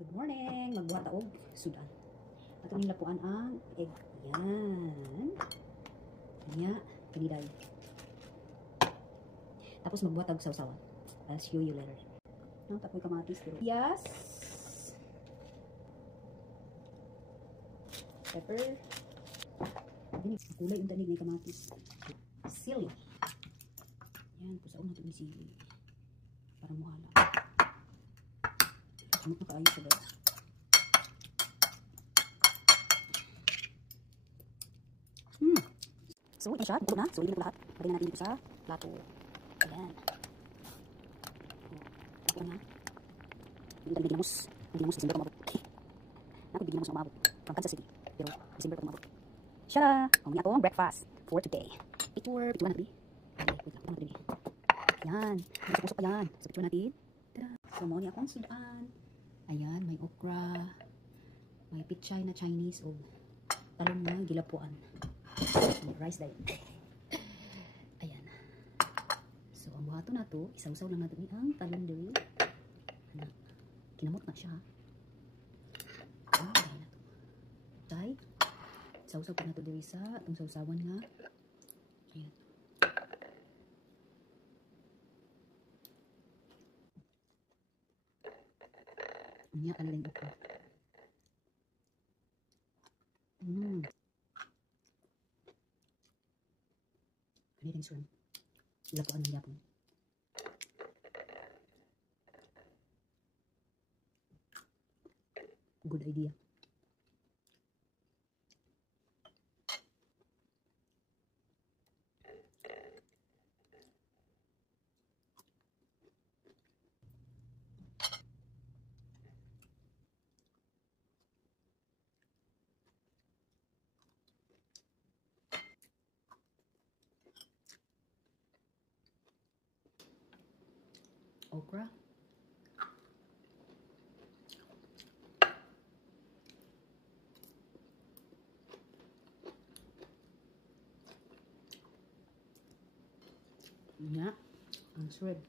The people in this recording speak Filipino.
Good morning! Magbuhat og sudan. Ato ning lapuan ang egg. Yan. Kanya, kaniday. Tapos magbuhat og sausawan. I'll show you later. No, tapoy kamatis pero. Yes. Pepper. Ini kulay unta ni kamatis. Sili. Yan, pusaon nato ni sili. Para muhala. Ano pa kaayos siya guys. So, ito siya. Buko na. So, ilin ko lahat. Pagay natin dito sa plato. Ayan. Ako na. Hindi tayo binamos. Binamos December pa mabot. Ako binamos na mabot. From Kansas City. Pero December pa mabot. Shara! Ang niya akong breakfast for today. Picture. Picture natin. Okay, wait lang. Picture natin. Ayan. Pusok-pusok pa yan. So, picture natin. Tada! So, mo niya akong sudan. Ayan, may okra, may pichay na Chinese o talong na gilapuan. May rice dahil. Ayan. So, ang buhato na to, isawsaw lang natin ang talong dahil. Kinamot na siya. Ayan, dahil na to. Tay, sawsaw pa na to dahil sa itong sawsawan nga. Ayan. Niya ka na lang ito. Ano rin shrimp. Lapuan ng yapon. Good idea. Okra. Nya, ang shrimp.